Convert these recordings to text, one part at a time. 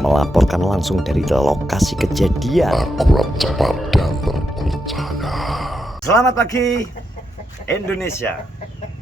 melaporkan langsung dari lokasi kejadian. Akurat, cepat, dan terpercaya. Selamat pagi Indonesia.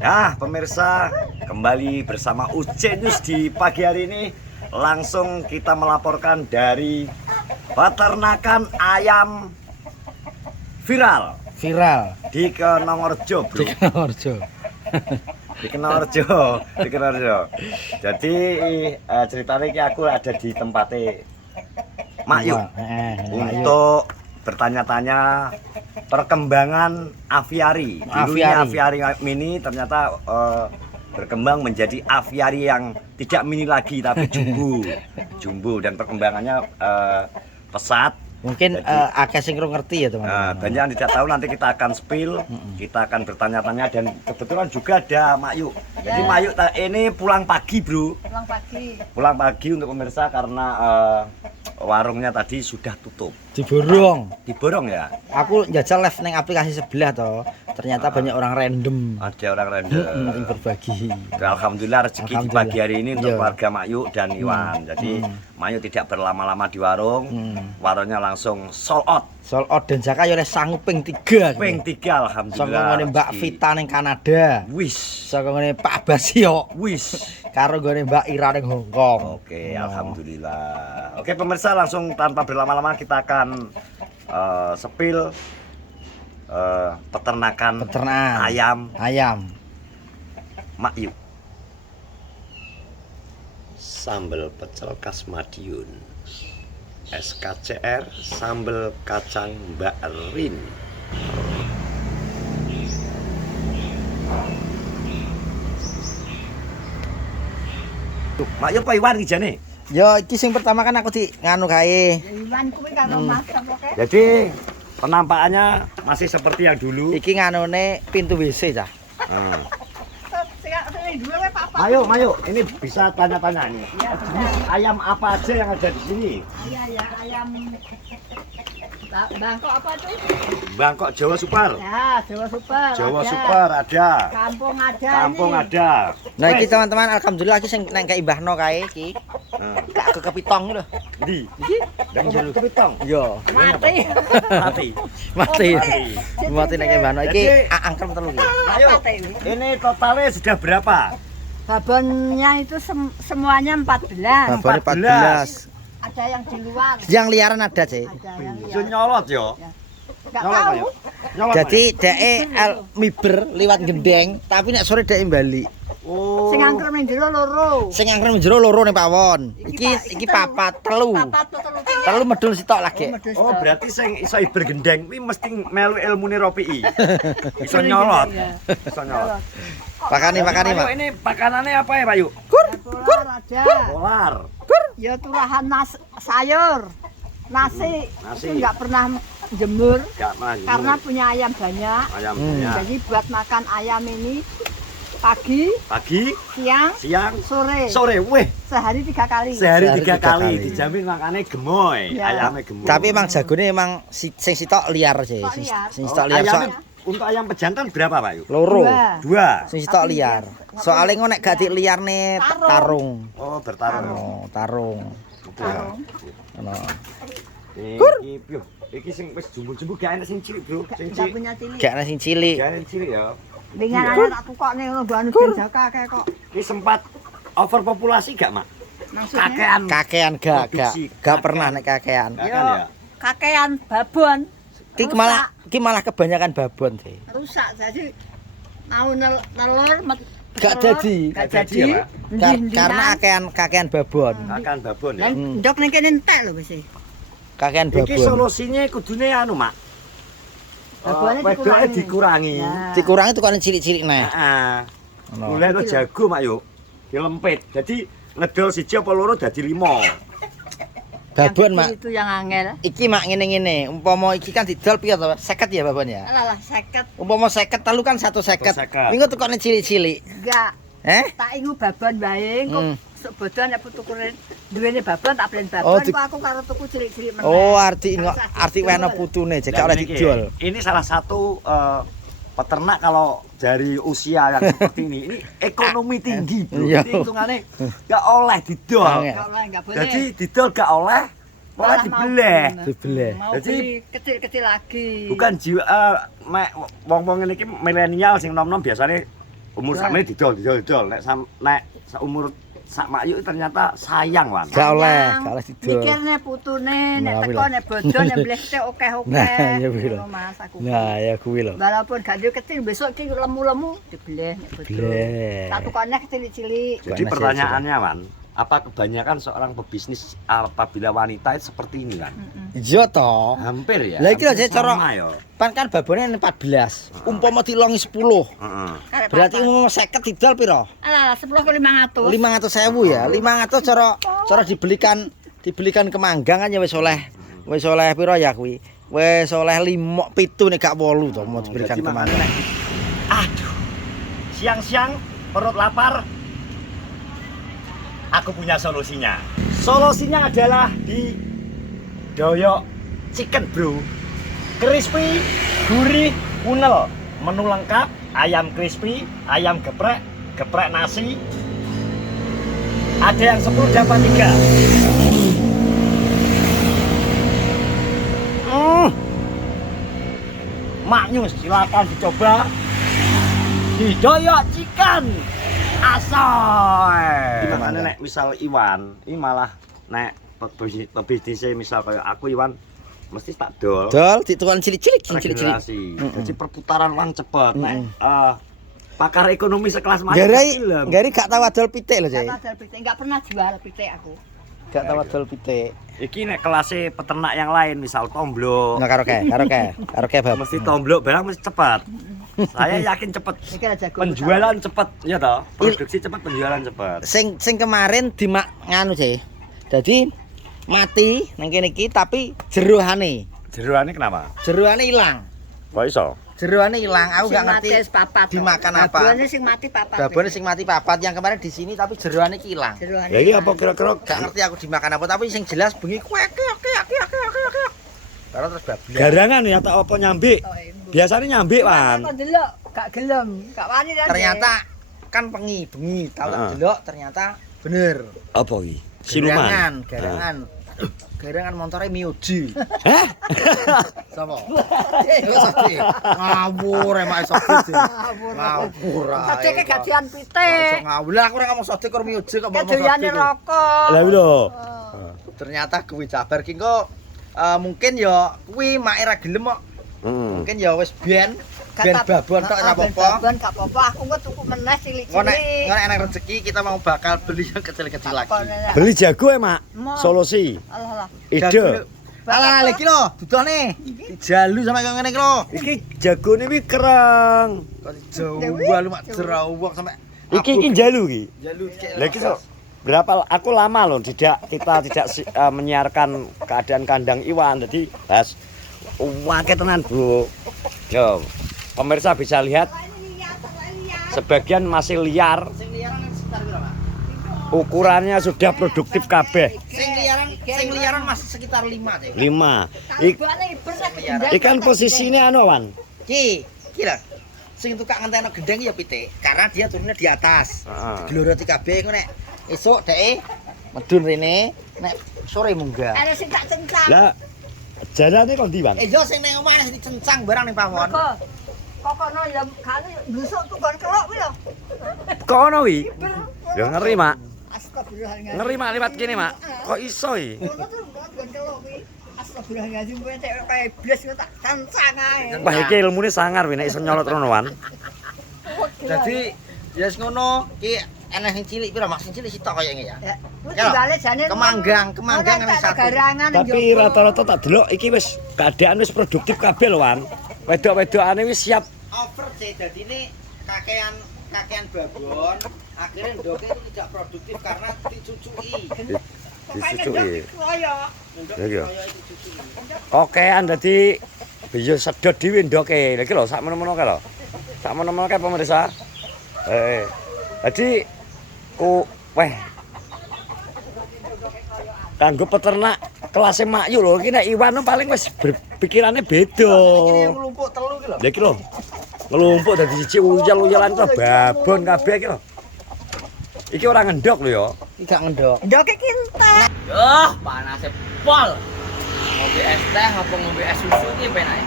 Ya pemirsa, kembali bersama UC News di pagi hari ini. Langsung kita melaporkan dari peternakan ayam viral di Kenongorjo, bro. Di Kenongorjo. Jadi ceritanya ini aku ada di tempatnya Mak Yu untuk bertanya-tanya perkembangan aviari. Dulunya aviari mini ternyata berkembang menjadi aviari yang tidak mini lagi tapi jumbo dan perkembangannya pesat. Mungkin akeh sing ngerti ya teman-teman. Banyak yang tidak tahu, nanti kita akan spill, kita akan bertanya-tanya, dan kebetulan juga ada Mak Yu. Jadi Mak Yu ini pulang pagi, bro. Pulang pagi untuk pemirsa karena warungnya tadi sudah tutup. Diborong ya. Aku jajal live neng aplikasi sebelah toh. Ternyata banyak orang random. Ada orang random yang berbagi. Alhamdulillah rezeki di pagi hari ini untuk keluarga Mak Yu dan Iwan. Jadi Mak Yu tidak berlama-lama di warung. Warungnya langsung sold out. Sold out dan Jaka ya oleh sangu ping 3. Ping 3 alhamdulillah. Saka ngene Mbak Vita ning Kanada. Wis. Saka ngene Pak Basio. Wis. Karo gone Mbak Ira ning Hong Kong. Oke, alhamdulillah. Oke pemirsa, langsung tanpa berlama-lama kita akan spill peternakan ayam Mak Yu. Sambal pecel khas Madiun, SKCR sambal kacang Mbak Rin. Mak Yu apa Iwan iki jane? Yo iki sing pertama kan aku di nganu kae. Iwan kuwi karo masak pokoke. Jadi penampakannya masih seperti yang dulu. Iki nganune pintu WC cah. Ayo, ini bisa tanya-tanya nih. Jenis ayam apa aja yang ada di sini? Ya, ayam Bangkok apa tuh? Bangkok Jawa Super. Ya, Jawa Super. Jawa ada. Super ada. Kampung ada. Nah iki teman-teman alhamdulillah iki sing nang kae Mbahno kae iki. Tak kepitong lho. Di. Iki Yang jero kepitong. Yo. Mati. Mati nang kae Mbahno iki angkrem telu iki. Ayo. Ini totalnya sudah berapa? Babonnya itu semuanya 14. Babone 14. Ada yang di luar. Yang liaran ada, Cek. Ada yang Bisa liar. nyolot yo. Enggak tahu. Jadi dheke miber liwat gendeng, tapi nek sore dheke bali. Oh. Sing angkrem ning jero loro. Sing angkrem jero loro ning pawon. Iki papat, telu. Telu medul sitok lagi. Oh, berarti sing iso iber gendeng kuwi mesti melu ilmune Ropi. Bisa nyolot. Bisa nyolot. Makane, Mak. Ini makanannya apa ya, Pak Yu? Polar ada. Polar. Ya turahan sayur. Nasi. Nasi. Itu enggak pernah jemur Enggak maju. karena punya ayam banyak. Ayamnya. Jadi buat makan ayam ini pagi, siang, sore. Weh. Sehari 3 kali. Sehari 3 kali dijamin makannya gemoy. Ya. Ayamnya gemoy. Tapi emang jagone emang sing sitok liar sih. Sitok liar. Sing sitok liar. Untuk ayam pejantan berapa, Pak Yu? Loro. 2. Sing sitok liar. Soale engko nek gak liarne tarung. Oh, bertarung. Oh, tarung. Tarung. Ono. Iki piye? Iki sing wis jumbo-jumbo gak enak sing cilik, Bro. Sing Enggak cilik. punya cilik. Gak ana sing cilik. Gak enak cilik ya. Dengan anak tak tukokne ngono mbane Jaka kayak kok. Ini sempat overpopulasi gak, Mak? Maksudnya Kakean gak Produksi pernah nek kakean. Gak kan ya? kakean babon. Iki malah kebanyakan babon sih. Rusak jadi mau nelur Gak jadi. Gak jadi jadi. ya, Karena kakean babon. Makan babon ya. Ndok ning kene entek lho wis. Kakean Iki babon. solusinya kudune anu, Mak. Babone Wedoknya dikurangi. Ya. Dikurangi tukane cilik-cilik neh. Heeh. Ono. Mulai itu jago, Mak Yu. Dilempit. Jadi ngedol siji apa loro dadi 5. Babon, Yang Mak. kecil itu yang angel. Iki Mak ngene-ngene. Umpama iki kan didol piye to? 50 ya babon ya? Alah 50 Umpama 50 telu kan 150. 150. Minggu tukane cilik-cilik. enggak. Tak ingu babon wae engko sok bodon nek putuku duwene babon tak blen babon kok aku karo tuku cilik-cilik meneh. Oh, arti wena putune jek oleh didol. Ini salah satu peternak kalau dari usia yang seperti ini ekonomi tinggi bro. Iya. Jadi hitungannya gak oleh didol. Enggak boleh. Jadi didol gak oleh, malah dibeleh. Dibeleh. Mau Jadi- beli kecil-kecil lagi. Bukan jiwa wong-wong ini milenial sing nom-nom biasanya umur sakmene didol. Nek umur sak mayu ternyata sayang wan. Gak oleh didol. Mikirne putune, nek Nah, teko wih. nek bodo nek bleste oke-oke. Nah, iya, wih, lho. Ngono, Mas aku. Nah, ya kuwi lho. Walaupun gak duwe kecil besok ki lemu-lemu dibeleh nek bodo. Dibeleh. Tak tukane kecilik-cilik. Jadi Bukan pertanyaannya Wan, apa kebanyakan seorang pebisnis apabila wanita itu seperti ini kan? Iya toh. Hampir ya. Lah iki lho, hampir Cek, cara- sama ya. Pan kan babone 14. Umpama dilongi 10. Heeh. Karek Berarti papat. umum 50 didol piro? Alah 10 ke 500. 500.000 ya. 500 cara dibelikan ke Manggang kan ya wis oleh piro ya kuwi? Wis oleh 5 7 nek gak 8 to mau dibelikan Jadi ke makanya Manggang. aduh. Siang-siang perut lapar. Aku punya solusinya. Solusinya adalah di Doyok Chicken, Bro. Crispy, gurih, kunel. Menu lengkap, ayam crispy, ayam geprek, geprek nasi. Ada yang 10 dapat 3. Maknyus, silakan dicoba. Di Doyok Chicken. Asoy. Gimana nek misal Iwan, ini malah nek pebisnisnya misal kayak aku Iwan mesti tak dol. Dol ditukan cilik-cilik, cilik-cilik. Regenerasi. Jadi perputaran uang cepet. Nek pakar ekonomi sekelas Mas Gari gak tahu adol pitik lho, Cek. Enggak pernah jual pitik aku. Gak tahu adol pitik. Iki nek kelasnya peternak yang lain misal tomblok. Nah, karo ke bab. Mesti tomblok barang mesti cepat. Saya yakin cepet. Iki lah jago. Penjualan cepet, ya toh. Produksi cepet, penjualan cepet. Sing kemarin nganu sih. Jadi mati nang kene iki tapi jeroane. Jeroane kenapa? Jeroane ilang. Kok iso? Jeroane ilang. Aku gak ngerti papat. dimakan apa. Babone sing mati papat. babone sing mati papat yang kemarin di sini tapi jeroane iki ilang. Ya iki apa kira-kira Gak ngerti aku dimakan apa tapi sing jelas bengi kuek. Baru terus bablas. garangan ya tak apa nyambik. Biasanya nyambik, Wan. Kok delok gak gelem, gak wani ta. Ternyata kan bengi tahu tak delok ternyata bener. Apa iki? Siluman. Garangan montore Mioji. Hah? Sapa? Sakti. Ngawur emak Sakti. Ngawur. Tadi ke gajian pitik. Ngawur aku ora ngomong Sakti karo Mioji kok ngomong Gajiane Sakti. rokok. Lah lho. Ternyata kuwi cabar ki kok mungkin ya kuwi mak ora gelem kok. Mungkin ya wis ben babon tok ora apa-apa. Babon gak apa-apa, aku kok tuku meneh cilik-cilik. Ngono enak rezeki kita mau bakal beli yang kecil-kecil lagi. Beli jago ya, Mak. Mak. Solusi. Alah. Ide. Alah lagi lho, dudone. Dijalu sama kaya ngene iki lho. Iki jagone iki kereng. Kok Jawa lu mak jerawak sampe Iki jalu iki. jalu Lah iki so, berapa aku lama loh kita tidak menyiarkan keadaan kandang Iwan. Jadi has wake tenan, Bro. Yo, pemirsa bisa lihat sebagian masih liar. sing liaran sekitar piro, Pak? Ukurannya sudah produktif kabeh. Sing liaran masih sekitar 5 deh. 5. Ikan posisinya anu, Wan. Ki lho. Sing tukak ngenteno gendeng ya pitik, karena dia turunnya di atas. Heeh. Gloroti kabeh engko nek esuk dheke medun rene, nek sore munggah. Ada sing tak cencang. Lah jalane kok ndi, Wan? Yo sing ning omah nek dicencang barang ning pawon. Kok kono ya kali busuk tukon kelok kuwi lho. Kok ono wi? Ya ngeri, Mak. Astagfirullahaladzim. Ngeri, Mak, liwat kene, Mak. Kok iso iki? Kono tuh tukon kelok kuwi. Astagfirullahaladzim kowe tek kaya iblis kok tak cancang ae. Wah, iki ilmune sangar wi nek iso nyolot rono, Wan. Jadi ya wis ngono, ki enek sing cilik piro, Mas? Sing cilik sitok kaya ngene ya. Ya, kuwi timbale jane Kemanggang enek satu. Garangan Tapi rata-rata tak delok iki wis keadaan wis produktif kabeh lho, Wan. Wedok-wedokane wis siap. Over sih, jadi ini kakean babon, akhirnya ndoke itu tidak produktif karena dicucui. Dicucuki. Koyo. Ndok Ya, iya. kaya dicucui. Kokean dadi biyo sedot dhewe ndoke. Lha iki lho sak menawa kae lho. Sak menawa kae pemirsa. Dadi weh. Kanggo peternak kelas makyu lho, iki nek Iwan paling wis pikirannya beda. Ini yang melumpuk telu ki lho. Lha iki lho. Ngelumpuk dadi siji uyel-uyelan to babon kabeh iki lho. Iki ora ngendok lho ya. Iki gak ngendok. Ndoke ki entek. Yoh, panase pol. Ngombe es teh apa ngombe es susu iki penake.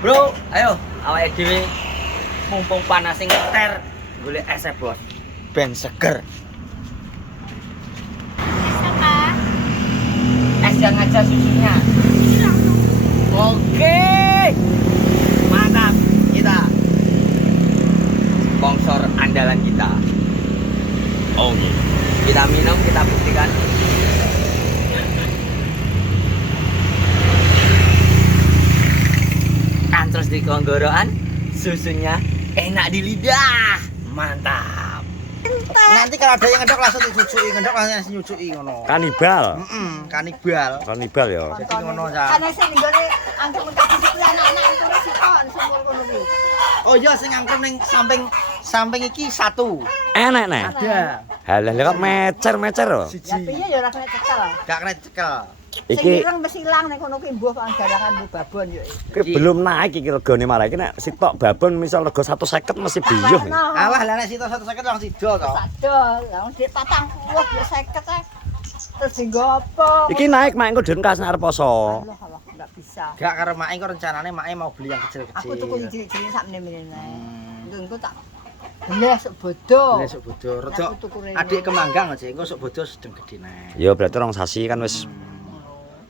Bro, ayo awake dhewe mumpung panas ngeter golek es bos. Ben seger. Es yang aja susunya. Oke. Mantap kita. Sponsor andalan kita. Oke. Kita minum, kita buktikan. Kan terus di tenggorokan, susunya enak di lidah. Mantap. Nanti kalau ada yang ngendok langsung dicucuki, ngendok langsung nyucuki ngono. Kanibal. Kanibal. Kanibal ya. Jadi ngono ya. Ana sing nggone angker mengkaji sik anak-anak terus sikon sumur kono kuwi. Oh iya sing angker ning samping iki satu. Enak nek. Ada. Halah kok mecer-mecer lho. Ya Siji. piye ya ora kena cekel. Gak kena cekel. Sing Iki ireng wis ilang nek kono ki mbuh anggarangan bu babon yo. iki belum naik iki regane marah iki nek sitok babon misal rega 150 masih biyuh. Alah lah nek situ 150 langsung sidol to. Sadol, lah dik 40 ya 50 ae. Terus dienggo apa? Iki naik mak engko den kas arep poso. Allah, enggak bisa. Gak karo mak engko rencanane mak mau beli yang kecil-kecil. Aku tuku cilik-cilik sak meneh. Engko tak belah sok bodo. Besok bodo Aku rodok tuku rene. adik kemanggang aja engko sok bodo sedeng gede nek. Ya berarti rong sasi kan wis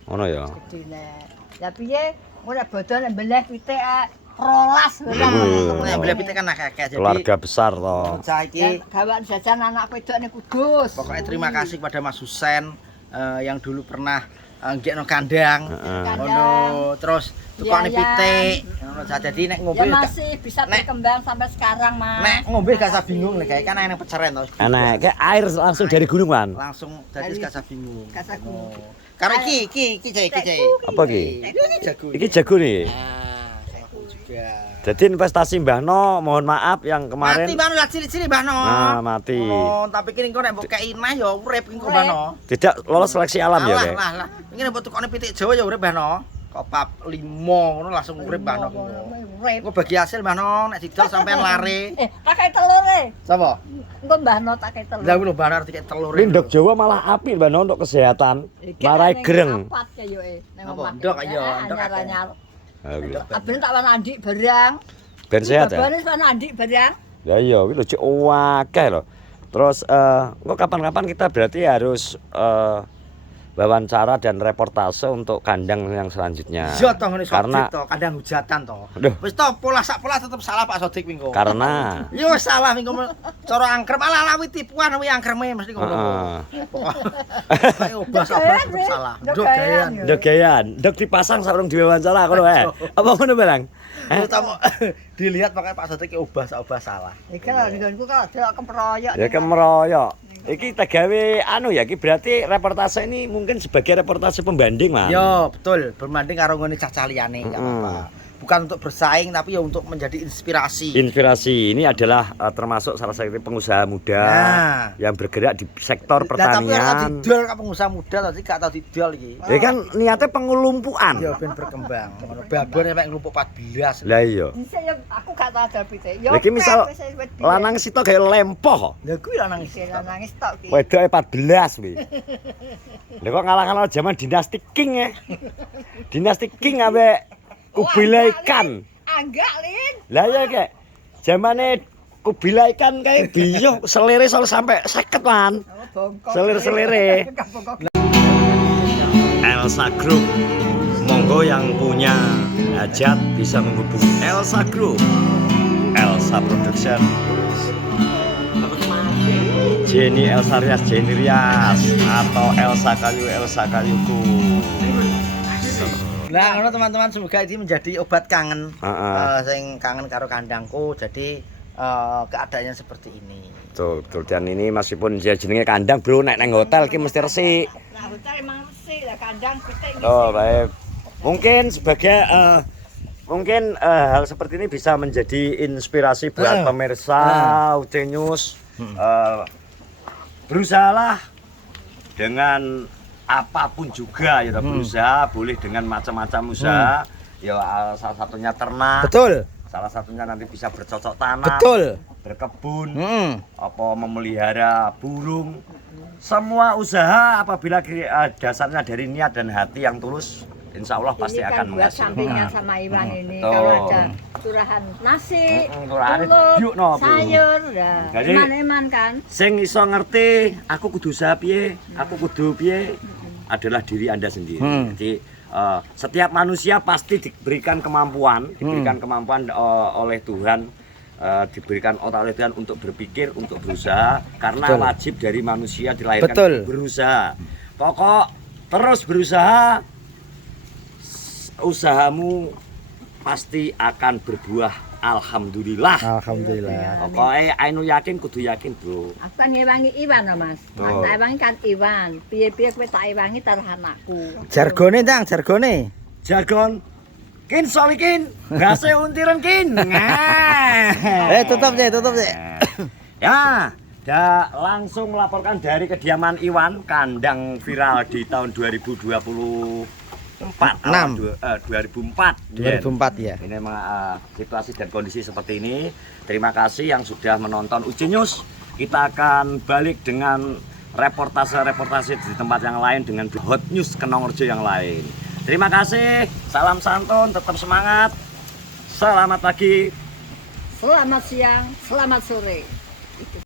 ngono ya. Gedine. Lah piye? Ora bodo nek belah pitik rolas ora. Nek beli pitik kan akeh-akeh jadi Keluarga besar to. bocah iki Gawaan jajan anak wedok ning Kudus. pokoknya terima kasih kepada Mas Husen yang dulu pernah nggekno kandang. Ngono terus tukokne Iya, pitik. Ngono jadi nek ngombe Ya masih bisa berkembang sampai sekarang, Mas. nek ngombe gak usah bingung nek kan enak peceren to. Enak kayak air langsung dari gunung kan. Langsung jadi gak usah bingung. Gak usah bingung. Karo iki cai. Apa iki? Ini jago. Iki jago nih. Nah, jago juga. Jadi investasi Mbah No, mohon maaf yang kemarin. Mati Mbah lah cilik-cilik Mbah No. Nah, mati. Oh, tapi kini engko nek mbok kei nah ya urip engko Mbah No. Tidak lolos seleksi alam ya, Kek. Lah. Iki nek mbok tukone pitik Jawa ya urip Mbah No. Kok pap 5 ngono langsung urip Mbah No. Urip. Engko bagi hasil Mbah No nek didol sampean lare. Tak kei telur e. Sapa? Engko Mbah No tak kei telur. Lah kuwi lho Mbah No arti telur. Ini ndok Jawa malah apik Mbah No untuk kesehatan. Marai greng. Apat kaya yo e. Apa? Ndok ayo, ndok akeh. anyar. Ah, iya. Abene tak wan andik barang. Ben sehat ya. Babane wan andik barang. Ya iya, iki lho cek akeh lho. Terus kok kapan-kapan kita berarti harus wawancara dan reportase untuk kandang yang selanjutnya. Iya toh ngene Karena- to, kandang hujatan to. Aduh. Wis to pola sak pola tetep salah Pak Sodik minggu. Karena Yo wis salah minggu cara angkrem ala lawi tipuan kuwi angkreme mesti ngono. Kayak obah-obah tetep salah. Ndok gayan. ndok gayan, ndok dipasang sarung diwawancara ngono ae. Apa ngono barang? Terutama dilihat pakai Pak Sodik obah salah. Iki lho nggonku kok delok keproyok. Ya kemeroyok. Iki tegawe anu ya, iki berarti reportase ini mungkin sebagai reportase pembanding, Mas. Yo betul, berbanding karo ngene cacah liyane enggak apa-apa. Bukan untuk bersaing tapi ya untuk menjadi inspirasi. Inspirasi ini adalah termasuk salah satu pengusaha muda Nah. yang bergerak di sektor Lah tapi ora tau pertanian. didol kok pengusaha muda tadi gak tau didol iki. Ya kan niatnya pengelumpukan. Ya ben berkembang. Ngono babon mek nglumpuk 14. Lah iya. Dhisik ya aku gak tau adol pitik. Ya Lah iki misal wis biyen. lanang sitok gawe lempoh. Lah kuwi lanang Isih isi. nangis tok iki. Wedoke 14 kuwi. Lah kok ngalah-ngalah zaman Dinasti King ya. Dinasti King ambek Kubilai Khan. Anggak, Lin. Lah ya kek. Zamane Kubilai Khan kae biyuh selere sampai 50 lan. Bongkok. Selir-selire. Bongkok. Elsa Group. Monggo yang punya hajat bisa menghubungi Elsa Group. Elsa Production. Jenny Elsa Rias, Jenny Rias atau Elsa Kayuku. Nah, ngono teman-teman semoga ini menjadi obat kangen. Heeh. Sing kangen karo kandangku. Jadi keadaannya seperti ini. Betul, dan ini meskipun dia jenenge kandang, Bro, nek nang hotel ki mesti resik. Nah, hotel emang mesti lah kandang pitik. Oh, baik. Mungkin sebagai hal seperti ini bisa menjadi inspirasi buat pemirsa UT News. Berusahalah dengan apapun juga ya, berusaha boleh dengan macam-macam usaha. Ya salah satunya ternak. Betul. Salah satunya nanti bisa bercocok tanam, Betul. berkebun, Mm. memelihara burung. Semua usaha apabila dasarnya dari niat dan hati yang tulus, insya Allah pasti Ini kan akan buat menghasilkan. sampingan sama Iwan ini. Betul. Kalau ada curahan nasi, Curahan telur, yuk, no, Bu. sayur, ya. Jadi- Eman-eman kan. Sing iso ngerti, aku kudu usaha piye, aku kudu piye, adalah diri Anda sendiri. Jadi setiap manusia pasti diberikan kemampuan, oleh Tuhan, diberikan otak oleh Tuhan untuk berpikir, untuk berusaha, karena Betul. wajib dari manusia dilahirkan Betul. berusaha. Pokok terus berusaha, usahamu pasti akan berbuah. Alhamdulillah. Alhamdulillah. Pokoknya Ainu yakin, kudu yakin bro. Aku kan ngewangi Iwan loh Mas. Oh. Tak ewangi kan Iwan. Piye-piye kowe tak ewangi taruh anakku. Jargone ndang, jargone. Jargon kin solikin, gase untiran kin. Nah. Tutup sih. Ya, langsung melaporkan dari kediaman Iwan, kandang viral di tahun 2024. 2004. 2004 ya. Ini memang situasi dan kondisi seperti ini. Terima kasih yang sudah menonton Uci News. Kita akan balik dengan reportase-reportase di tempat yang lain dengan hot news Kenongorjo yang lain. Terima kasih. Salam santun, tetap semangat. Selamat pagi. Selamat siang, selamat sore. Itu.